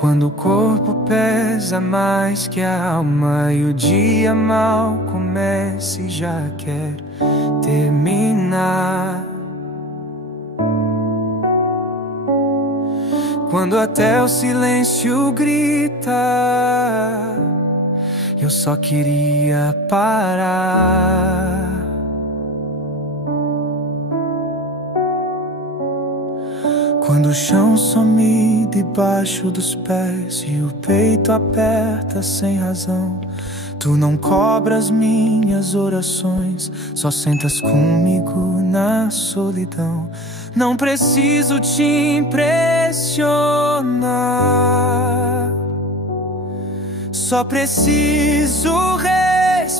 Quando o corpo pesa mais que a alma e o dia mal começa e já quer terminar. Quando até o silêncio grita, eu só queria parar. Quando o chão some debaixo dos pés e o peito aperta sem razão, tu não cobras minhas orações, só sentas comigo na solidão. Não preciso te impressionar, só preciso respirar.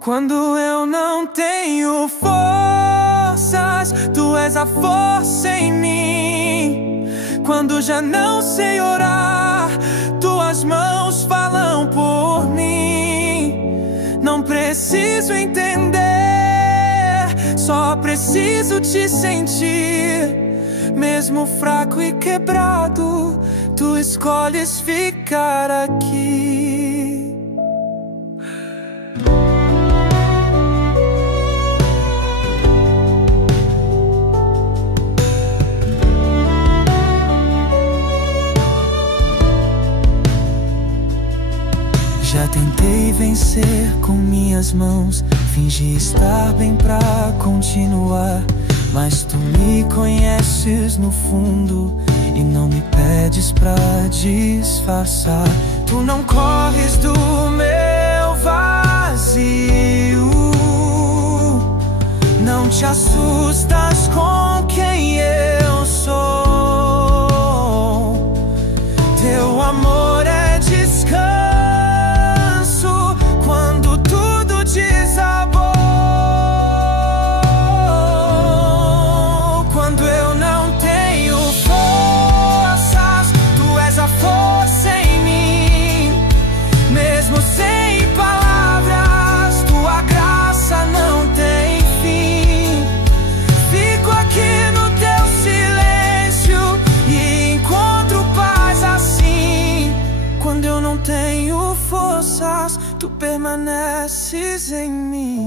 Quando eu não tenho forças, tu és a força em mim. Quando já não sei orar, tuas mãos falam por mim. Não preciso entender, só preciso te sentir. Mesmo fraco e quebrado, tu escolhes ficar aqui. Já tentei vencer com minhas mãos, fingi estar bem pra continuar, mas tu me conheces no fundo e não me pedes pra disfarçar. Tu não corres do meu vazio, não te assustas com quem eu sou. Teu amor é descanso quando tudo desabou. Quando eu não tenho forças, tu és a força em mim. Mesmo sem palavras, tua graça não tem fim. Fico aqui no teu silêncio e encontro paz assim. Quando eu não tenho forças, tu permaneces em mim.